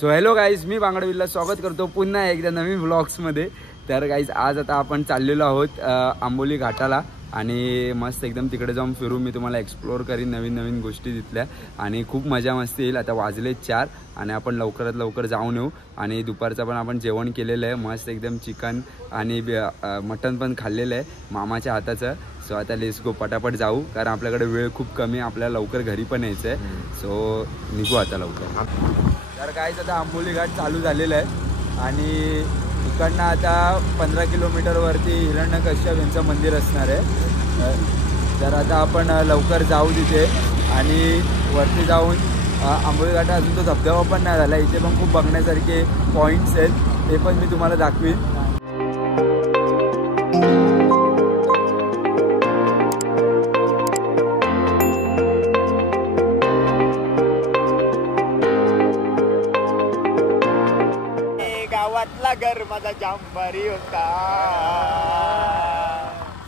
So hello guys, मी बांगडविलला स्वागत करतो पुन्हा एकदा नवीन व्लॉग्समध्ये। तर गाईज आज आता आपण चाललेलो आहोत आंबोली घाटाला आणि मस्त एकदम तिकडे जाऊन फिरू। मी तुम्हाला एक्सप्लोर करीन नवीन नवीन गोष्टी तिथल्या आणि खूप मजा मस्ती येईल। आता वाजले 4 आणि आपण लवकरात लवकर जाऊन येऊ आणि दुपारचं पण आपण जेवण केलेलं आहे, मस्त एकदम चिकन आणि मटन पण खाल्लेलं आहे मामाच्या हाताचं। सो आता लेट्स गो, पटापट जाऊ कारण आपल्याकडे वेळ खूप कमी, आपल्याला लवकर घरी पण यायचं आहे। सो निघू आता लवकर। तर काहीच आता आंबोली घाट चालू झालेला आहे आणि इकडनं आता 15 किलोमीटरवरती हिरण्यकश्यप यांचं मंदिर असणार आहे। तर आता आपण लवकर जाऊ तिथे आणि वरती जाऊन आंबोली घाट अजून तो धबधबा पण नाही झाला, इथे पण खूप बघण्यासारखे पॉईंट्स आहेत, ते पण मी तुम्हाला दाखवीन। गावातला घर माझा जांभारी होता,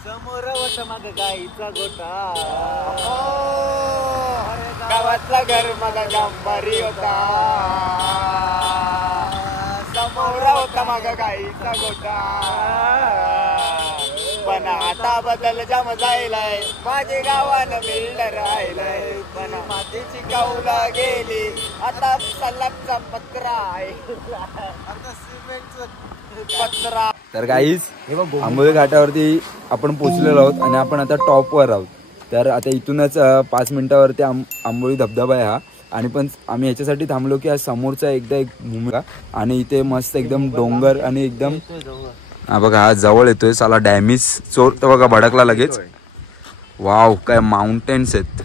समोर होता मग गाईचा गोटा। गावातला घर माझा जांभारी होता, समोर होता मग गाईचा गोटा। पण आता बदल जाम जायलाय, माझे गावानं मिळलं राहिलंय। पण मातीची कौला गेली, आता सलागचा पत्रा आहे, आता सिमेंटचं पत्रा। तर गाईस आंबोली घाटावरती आपण पोहोचलेलो आहोत आणि आपण आता टॉपवर आहोत। तर आता इथूनच 5 मिनिटावरती आंबोली धबधबा आहे हा आणि पण आम्ही ह्याच्यासाठी थांबलो की हा समोरचा एकदा एक भूमिका आणि इथे मस्त एकदम डोंगर आणि एकदम हा बघा हा जवळ येतोय साला डॅमेज चोर तर बघा भडकला लगेच। वाव काय माउंटेन्स आहेत,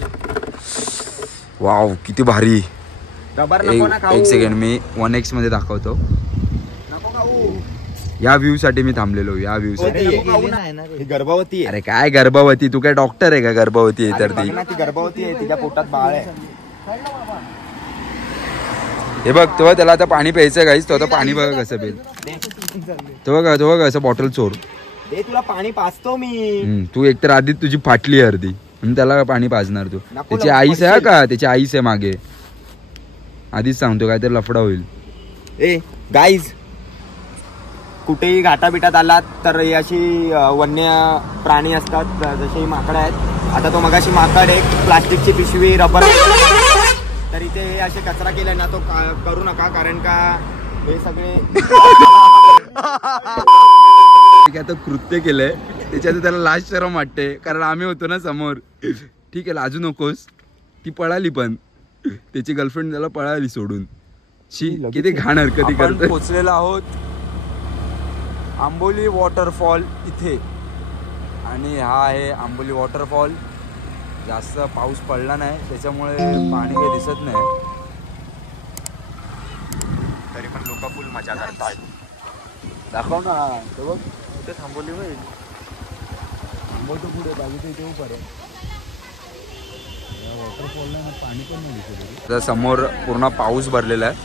वाव किती भारी। एक सेकंड मी 1x मध्ये दाखवतो। या व्ह्यू साठी मी थांबलेलो, या व्ह्यू साठी। गर्भवती आहे। अरे काय गर्भवती, तू काय डॉक्टर आहे का गर्भवती आहे तर ती गर्भवती आहे, तिच्या पोटात बाळ आहे। हे बघ तो त्याला आता पाणी प्यायचं गाईस, तो आता पाणी बघा कसं पेल, तो बघा असं बॉटल चोर दे, तुला पाणी पाजतो मी। तू एकतर आधी तुझी फाटली अर्धी आणि त्याला पाणी पाजणार तू। त्याची आईस आहे का, त्याची आईस आहे मागे, आधीच सांगतो काहीतरी लफडा होईल। ए गाईज, कुठेही घाटाबिटात आलात तर अशी वन्य प्राणी असतात, जसे माकड आहेत। आता तो मगाशी माकड एक प्लास्टिकची पिशवी रबर, तर इथे हे असे कचरा केलाय ना तो करू नका, कारण का हे सगळे आता कृत्य केलंय त्याच्यात त्याला लाज शरम वाटते कारण आम्ही होतो ना समोर। ठीक आहे लाजू नकोस, ती पळाली पण त्याची गर्लफ्रेंड त्याला पळाली सोडून। शी किती घाण हरकती करतो। पोचलेलो आहोत आंबोली वॉटरफॉल इथे आणि हा आहे आंबोली वॉटरफॉल। जास्त पाऊस पडला नाही त्याच्यामुळे पाणी काही दिसत नाही, तरी पण लोक फुल मजा करतात। दाखव ना, तो बघ इथे थांबवली होईल, थांबवतो पुढे बाजूच्या इथे उभं आहे वॉटरफॉलला ना, पाणी पण नाही दिसत। आता समोर पूर्ण पाऊस भरलेला आहे,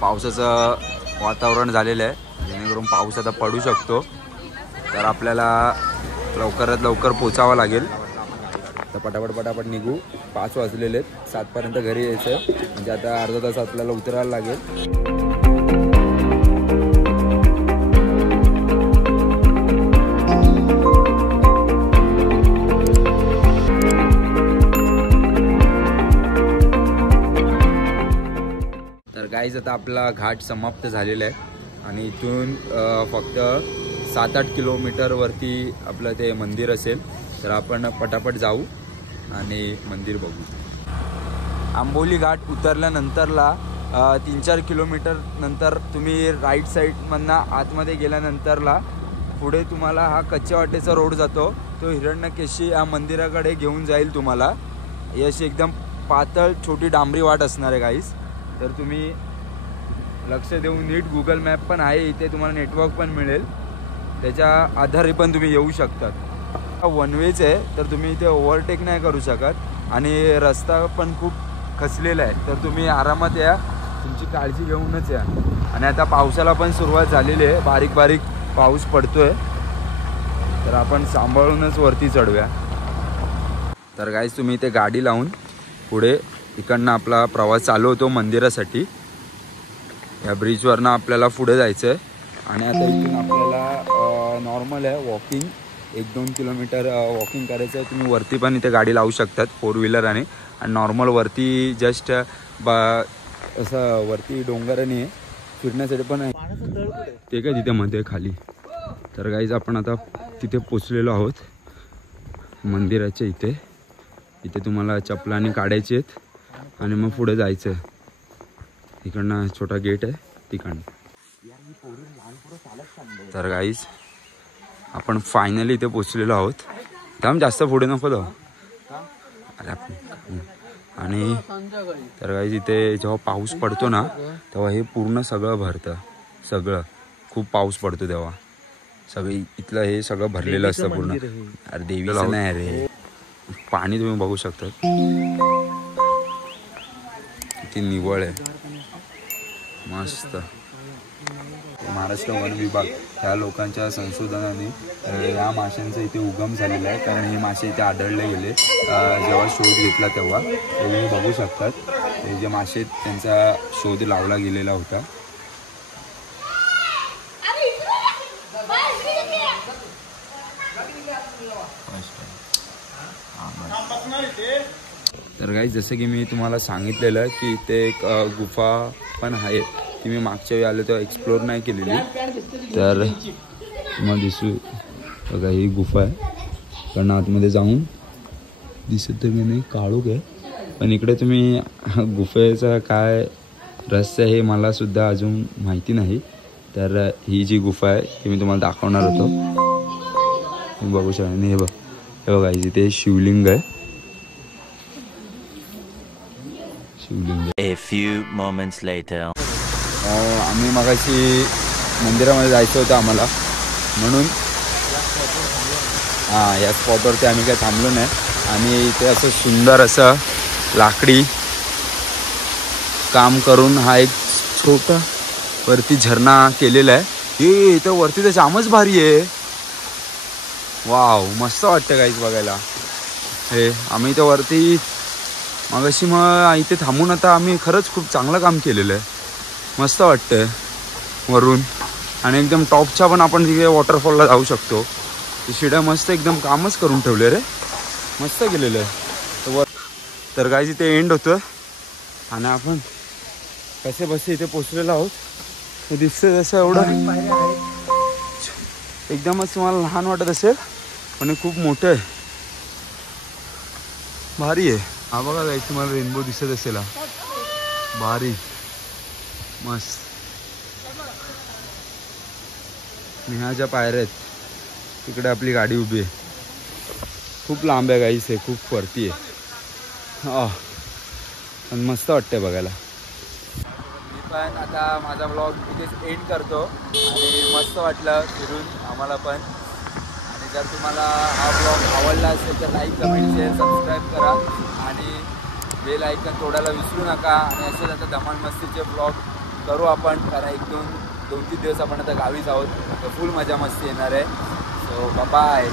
पावसाचं वातावरण झालेलं आहे जेणेकरून पाऊस आता पडू शकतो। तर आपल्याला लवकरात लवकर पोचावं लागेल। तर पटापट निघू, 5 वाजलेले आहेत, 7 पर्यंत घरी यायचं म्हणजे आता अर्धा तास आपल्याला उतरायला लागेल। तर गाईज आता आपला घाट समाप्त झालेला आहे आणि इथून फक्त 7-8 किलोमीटरवरती आपलं ते मंदिर असेल, तर आपण पटापट जाऊ आणि मंदिर बघू। आंबोली घाट उतरल्यानंतरला 3-4 किलोमीटर नंतर तुम्ही राईट साईडमधनं आतमध्ये गेल्यानंतरला पुढे तुम्हाला हा कच्च्या वाटेचा रोड जातो, तो हिरण्यकेशी या मंदिराकडे घेऊन जाईल तुम्हाला। ही अशी एकदम पातळ छोटी डांबरी वाट असणार आहे गाईस, तर तुम्ही लक्ष देऊन नीट, गुगल मॅप पण आहे इथे, तुम्हाला नेटवर्क पण मिळेल, त्याच्या आधारे पण तुम्ही येऊ शकतात। वन वेच आहे तर तुम्ही इथे ओव्हरटेक नाही करू शकत आणि रस्ता पण खूप खचलेला आहे, तर तुम्ही आरामात या, तुमची काळजी घेऊनच या। आणि आता पावसाला पण सुरुवात झालेली आहे, बारीक बारीक पाऊस पडतोय, तर आपण सांभाळूनच वरती चढूया। तर गाईस तुम्ही इथे गाडी लावून पुढे इकडनं आपला प्रवास चालू होतो मंदिरासाठी। या ब्रिजवरनं आपल्याला पुढे जायचं आहे आणि आता इथून आपल्याला नॉर्मल आहे वॉकिंग 1-2 किलोमीटर वॉकिंग करायचं आहे. तुम्ही वरती पण इथे गाडी लावू शकतात 4 व्हीलर आणि नॉर्मल वरती जस्ट असं वरती डोंगराने फिरण्यासाठी पण आहे ते काय तिथे मध्ये खाली. तर गाईज आपण आता तिथे पोचलेलो आहोत मंदिराच्या इथे. इथे तुम्हाला चपलाने काढायचे आहेत आणि मग पुढे जायचं आहे. इकडनं छोटा गेट आहे तिकडनं. तर गाईज आपण फायनली इथे पोचलेलो आहोत. थांब जास्त पुढे नको जाऊ. अरे आपण आणि तर गाईज इथे जेव्हा पाऊस पडतो ना तेव्हा हे पूर्ण सगळं भरतं. सगळं खूप पाऊस पडतो तेव्हा सगळी इथलं हे सगळं भरलेलं असतं पूर्ण. अरे देवीचं नाही रे. पाणी तुम्ही बघू शकता किती निवळ आहे मस्त. महाराष्ट्र वन विभाग ह्या लोकांच्या संशोधनाने या माशांचा इथे उगम झालेला आहे. कारण हे मासे इथे आढळले गेले जेव्हा शोध घेतला तेव्हा. तुम्ही बघू शकतात हे जे मासे त्यांचा शोध लावला गेलेला होता. तर गाईज जसं की मी तुम्हाला सांगितलेलं की इथे एक गुफा पण आहे ती मी मागच्या वेळी आलो तेव्हा एक्सप्लोर नाही केलेली. तर मग दिसू बघा ही गुफा आहे. कारण आतमध्ये जाऊन दिसत मी नाही काळोख आहे पण इकडे तुम्ही गुफेचा काय रहस्य आहे मला सुद्धा अजून माहिती नाही. तर ही जी गुफा आहे ती मी तुम्हाला दाखवणार होतो. तुम्ही बघू शकता. आणि हे बघा इथे शिवलिंग आहे. A few moments later. आम्ही मगाशी मंदिरामध्ये जायचं होतं आम्हाला म्हणून या स्पॉटवरती आम्ही काही थांबलो नाही. आणि इथे असं सुंदर असं लाकडी काम करून हा एक छोटा वरती झरणा केलेला आहे. हे इथं वरती तर जामच भारी आहे. वाव मस्त वाटतं काहीच बघायला. हे आम्ही इथं वरती मगाशी मग इथे थांबून आता आम्ही खरंच खूप चांगलं काम केलेलं आहे. मस्त वाटतंय वरून. आणि एकदम टॉपच्या पण आपण तिथे वॉटरफॉलला जाऊ शकतो. ते शिड्या मस्त एकदम कामच करून ठेवले रे. मस्त केलेलं आहे. तर काय इथे एंड होतं आणि आपण कसे बसे इथे पोचलेलो आहोत. हे दिसतं जसं एवढं एकदमच तुम्हाला लहान वाटत असेल पण खूप मोठं आहे भारी आहे. हा बघा जायचं तुम्हाला रेनबो दिसत असेल भारी मस्त. ह्या पायऱ्या आहेत तिकडे आपली गाडी उभी आहे. खूप लांब आहे गाईस. हे खूप वरती आहे पण मस्त वाटतंय बघायला. मी पण आता माझा ब्लॉग इथेच एंड करतो. आणि मस्त वाटलं फिरून आम्हाला पण. आणि जर तुम्हाला हा ब्लॉग आवडला असेल तर लाईक कमेंट शेअर सबस्क्राईब करा आणि बेल आयकन तोडायला विसरू नका. आणि असेच आता धमाल मस्तीचे ब्लॉग करू आपण. कारण 2-3 दिवस आपण आता गावीच आहोत तर फुल मजा मस्ती येणार आहे. So bye.